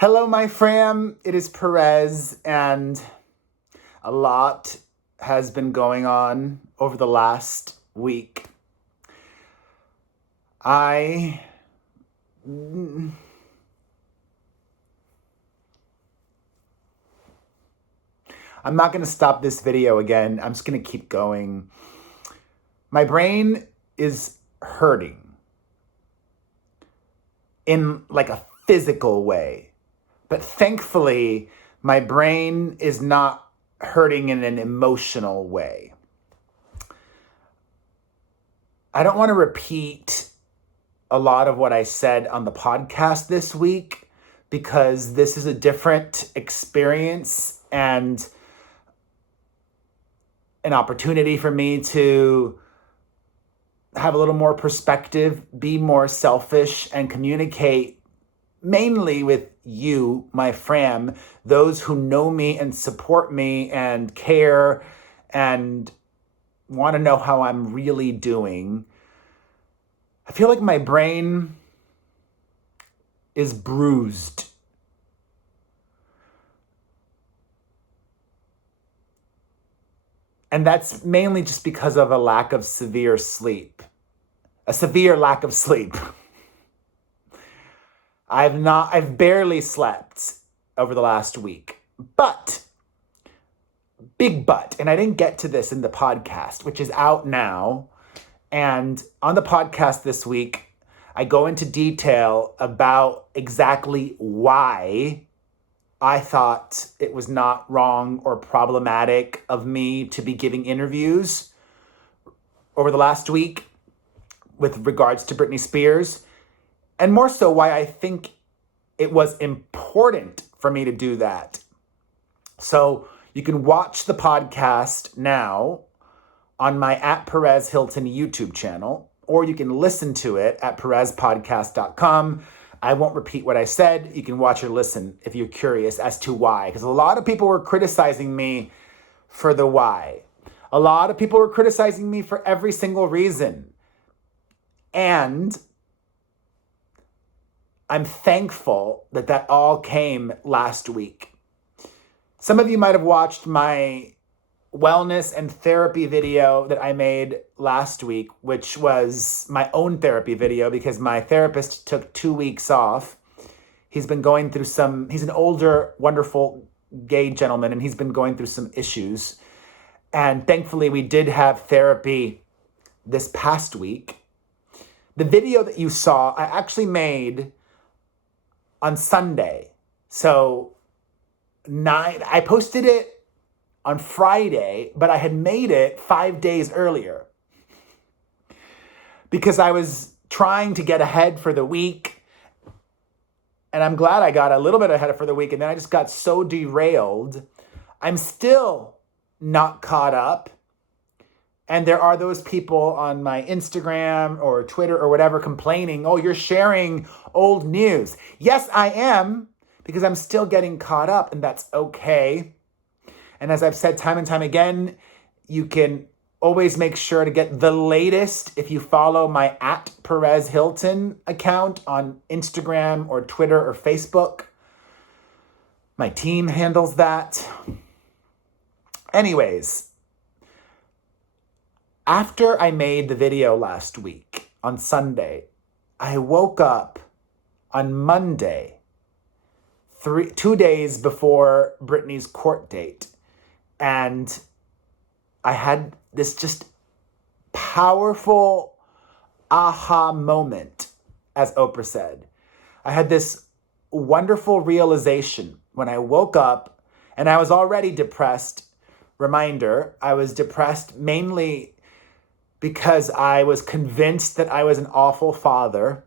Hello, my fam. It is Perez, and a lot has been going on over the last week. I'm not going to stop this video again. I'm just going to keep going. My brain is hurting in like a physical way. But thankfully, my brain is not hurting in an emotional way. I don't want to repeat a lot of what I said on the podcast this week because this is a different experience and an opportunity for me to have a little more perspective, be more selfish, and communicate mainly with you, my fam, those who know me and support me and care and want to know how I'm really doing. I feel like my brain is bruised. And that's mainly just because of a severe lack of sleep. I've barely slept over the last week, big but, and I didn't get to this in the podcast, which is out now. And on the podcast this week, I go into detail about exactly why I thought it was not wrong or problematic of me to be giving interviews over the last week with regards to Britney Spears. And more so, why I think it was important for me to do that. So you can watch the podcast now on my @Perez Hilton YouTube channel, or you can listen to it at perezpodcast.com. I won't repeat what I said. You can watch or listen if you're curious as to why. Because a lot of people were criticizing me for the why. A lot of people were criticizing me for every single reason. And I'm thankful that that all came last week. Some of you might have watched my wellness and therapy video that I made last week, which was my own therapy video because my therapist took 2 weeks off. He's been going through he's an older, wonderful gay gentleman, and he's been going through some issues. And thankfully, we did have therapy this past week. The video that you saw, I actually made on Sunday. So I posted it on Friday, but I had made it 5 days earlier because I was trying to get ahead for the week. And I'm glad I got a little bit ahead for the week. And then I just got so derailed. I'm still not caught up. And there are those people on my Instagram or Twitter or whatever complaining, oh, you're sharing old news. Yes, I am, because I'm still getting caught up, and that's okay. And as I've said time and time again, you can always make sure to get the latest if you follow my @Perez Hilton account on Instagram or Twitter or Facebook. My team handles that. Anyways, after I made the video last week on Sunday, I woke up on Monday, 2 days before Britney's court date, and I had this just powerful aha moment, as Oprah said. I had this wonderful realization when I woke up, and I was already depressed. Reminder, I was depressed mainly because I was convinced that I was an awful father.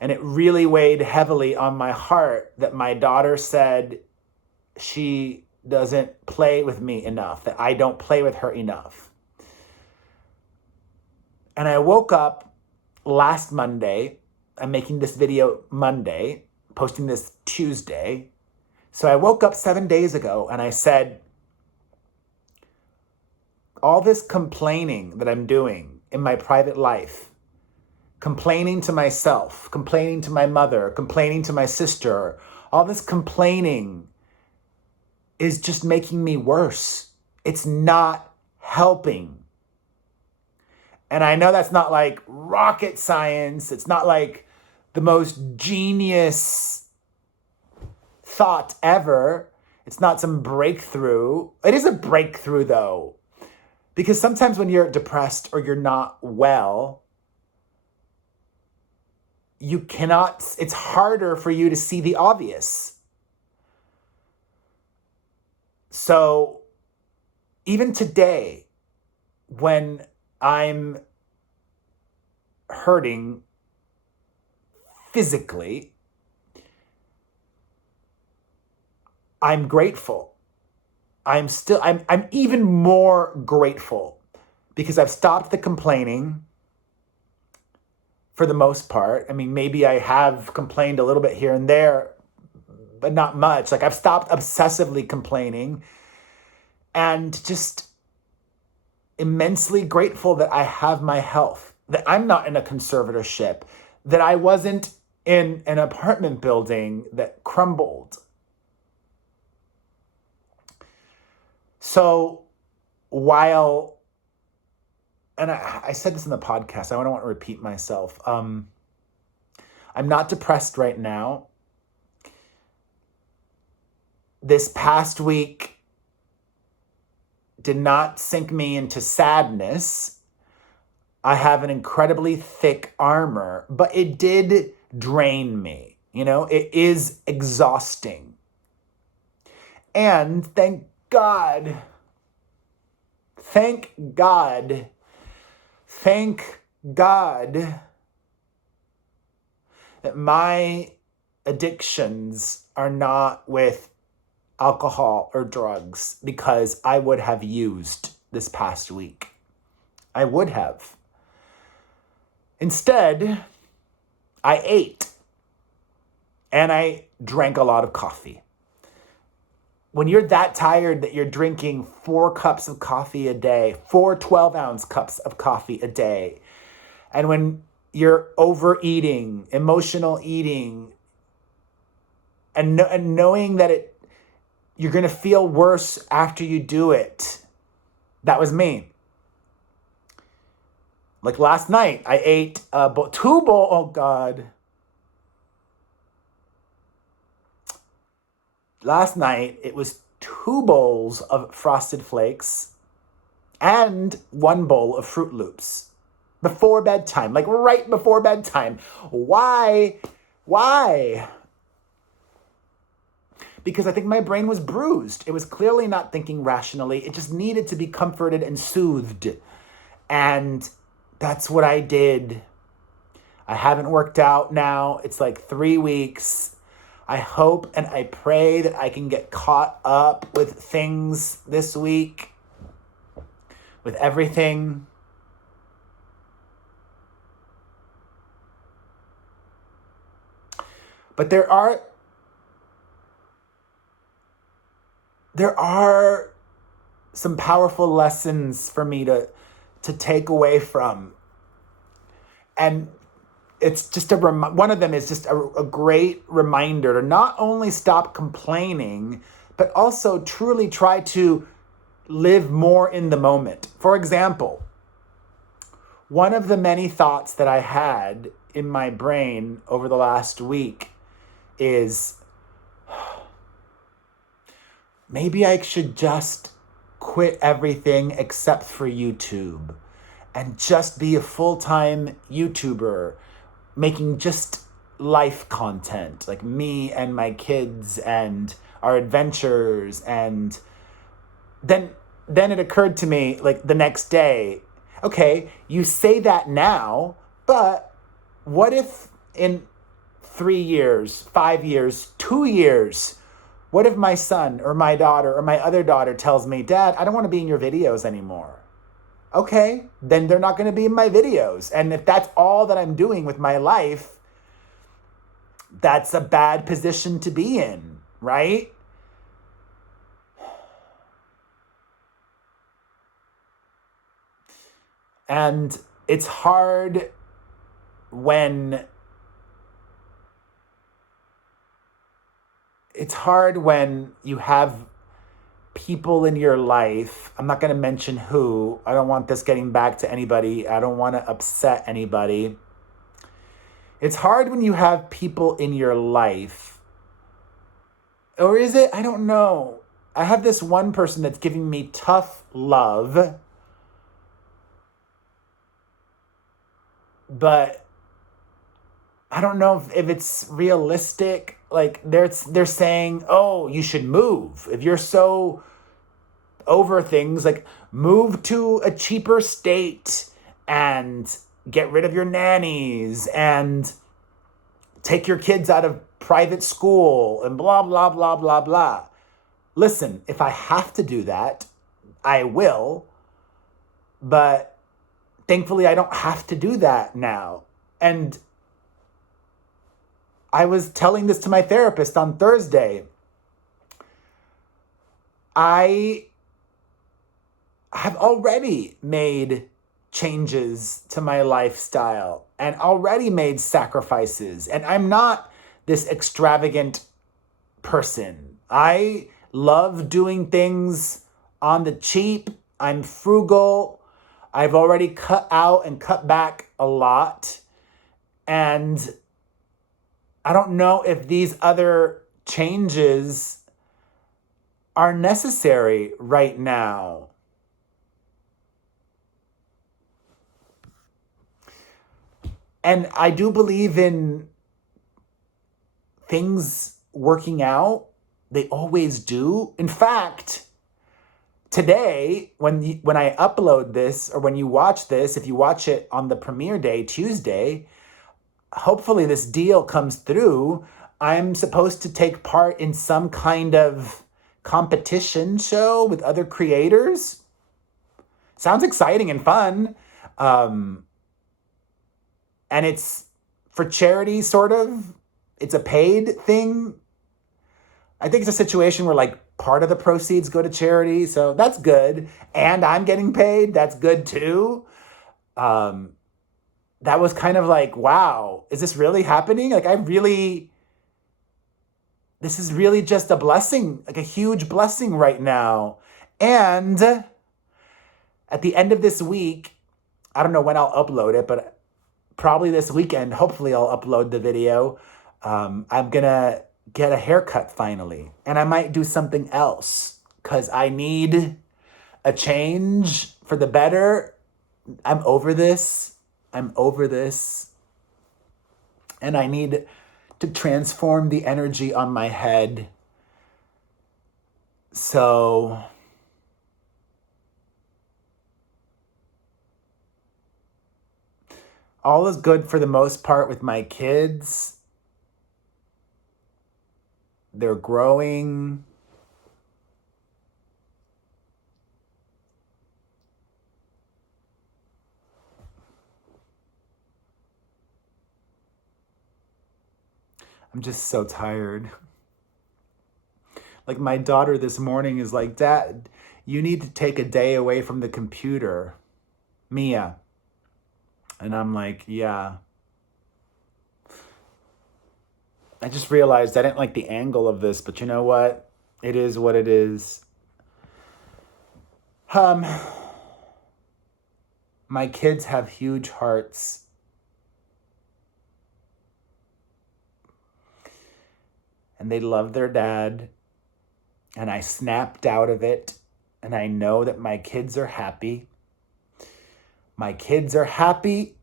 And it really weighed heavily on my heart that my daughter said she doesn't play with me enough, that I don't play with her enough. And I woke up last Monday. I'm making this video Monday, posting this Tuesday. So I woke up 7 days ago and I said, all this complaining that I'm doing in my private life, complaining to myself, complaining to my mother, complaining to my sister, All this complaining is just making me worse. It's not helping. And I know that's not like rocket science. It's not like the most genius thought ever. It's not some breakthrough. It is a breakthrough though, because sometimes when you're depressed or you're not well, it's harder for you to see the obvious. So even today, when I'm hurting physically, I'm grateful. I'm even more grateful because I've stopped the complaining for the most part. I mean, maybe I have complained a little bit here and there, but not much. Like I've stopped obsessively complaining and just immensely grateful that I have my health, that I'm not in a conservatorship, that I wasn't in an apartment building that crumbled. So while, and I said this in the podcast, I don't want to repeat myself. I'm not depressed right now. This past week did not sink me into sadness. I have an incredibly thick armor, but it did drain me. It is exhausting. And thank God that my addictions are not with alcohol or drugs, because I would have used this past week. I would have. Instead, I ate and I drank a lot of coffee. When you're that tired that you're drinking 4 cups of coffee a day, 4 12-ounce cups of coffee a day, and when you're overeating, emotional eating, and knowing that you're going to feel worse after you do it. That was me. Like last night, I ate 2 bowls. Oh, God. Last night, it was 2 bowls of Frosted Flakes and 1 bowl of Fruit Loops before bedtime, like right before bedtime. Why? Because I think my brain was bruised. It was clearly not thinking rationally. It just needed to be comforted and soothed. And that's what I did. I haven't worked out now. It's like 3 weeks. I hope and I pray that I can get caught up with things this week, with everything. But there are some powerful lessons for me to take away from. And it's just one of them is just a great reminder to not only stop complaining, but also truly try to live more in the moment. For example, one of the many thoughts that I had in my brain over the last week is, maybe I should just quit everything except for YouTube and just be a full-time YouTuber making just life content, like me and my kids and our adventures. And then it occurred to me, like the next day, okay, you say that now, but what if in 3 years, 5 years, 2 years, what if my son or my daughter or my other daughter tells me, Dad, I don't want to be in your videos anymore? Okay, then they're not going to be in my videos. And if that's all that I'm doing with my life, that's a bad position to be in, right? And it's hard when it's hard when you have people in your life. I'm not going to mention who. I don't want this getting back to anybody. I don't want to upset anybody. It's hard when you have people in your life. Or is it? I don't know. I have this one person that's giving me tough love, but I don't know if it's realistic. Like they're saying, "Oh, you should move. If you're so over things, like move to a cheaper state and get rid of your nannies and take your kids out of private school and blah blah blah blah blah." Listen, if I have to do that, I will, but thankfully I don't have to do that now. And I was telling this to my therapist on Thursday. I have already made changes to my lifestyle and already made sacrifices. And I'm not this extravagant person. I love doing things on the cheap. I'm frugal. I've already cut out and cut back a lot. And I don't know if these other changes are necessary right now. And I do believe in things working out. They always do. In fact, today, when I upload this, or when you watch this, if you watch it on the premiere day, Tuesday, hopefully this deal comes through. I'm supposed to take part in some kind of competition show with other creators. Sounds exciting and fun. And it's for charity, sort of. It's a paid thing. I think it's a situation where like part of the proceeds go to charity. So that's good. And I'm getting paid. That's good too. That was kind of like, wow, is this really happening? Like this is really just a blessing, like a huge blessing right now. And at the end of this week, I don't know when I'll upload it, but probably this weekend, hopefully I'll upload the video. I'm going to get a haircut finally. And I might do something else because I need a change for the better. I'm over this. And I need to transform the energy on my head. So all is good for the most part with my kids. They're growing. I'm just so tired. Like my daughter this morning is like, "Dad, you need to take a day away from the computer, Mia." And I'm like, yeah. I just realized I didn't like the angle of this, but you know what? It is what it is. My kids have huge hearts. And they love their dad. And I snapped out of it. And I know that my kids are happy. My kids are happy.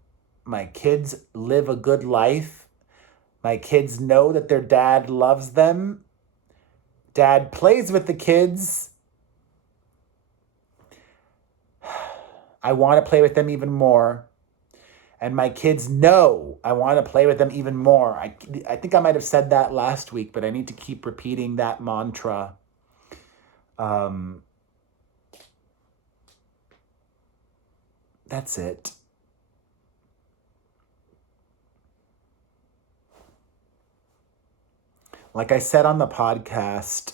My kids live a good life. My kids know that their dad loves them. Dad plays with the kids. I want to play with them even more. And my kids know I want to play with them even more. I think I might have said that last week, but I need to keep repeating that mantra. That's it. Like I said on the podcast,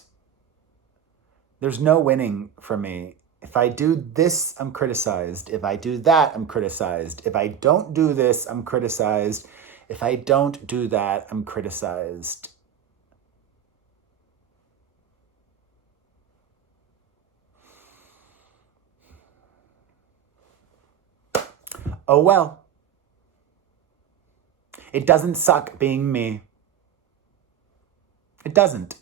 there's no winning for me. If I do this, I'm criticized. If I do that, I'm criticized. If I don't do this, I'm criticized. If I don't do that, I'm criticized. oh well. It doesn't suck being me. It doesn't.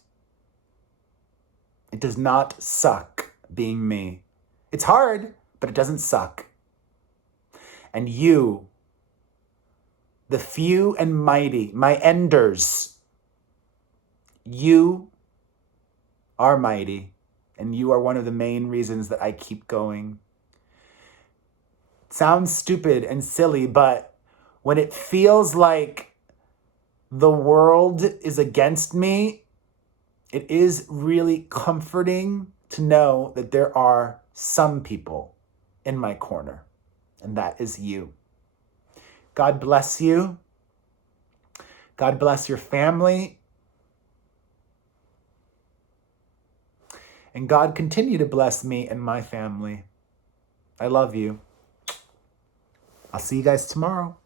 It does not suck being me. It's hard, but it doesn't suck. And you, the few and mighty, my enders, you are mighty, and you are one of the main reasons that I keep going. It sounds stupid and silly, but when it feels like the world is against me, it is really comforting to know that there are some people in my corner, and that is you. God bless you. God bless your family. And God continue to bless me and my family. I love you. I'll see you guys tomorrow.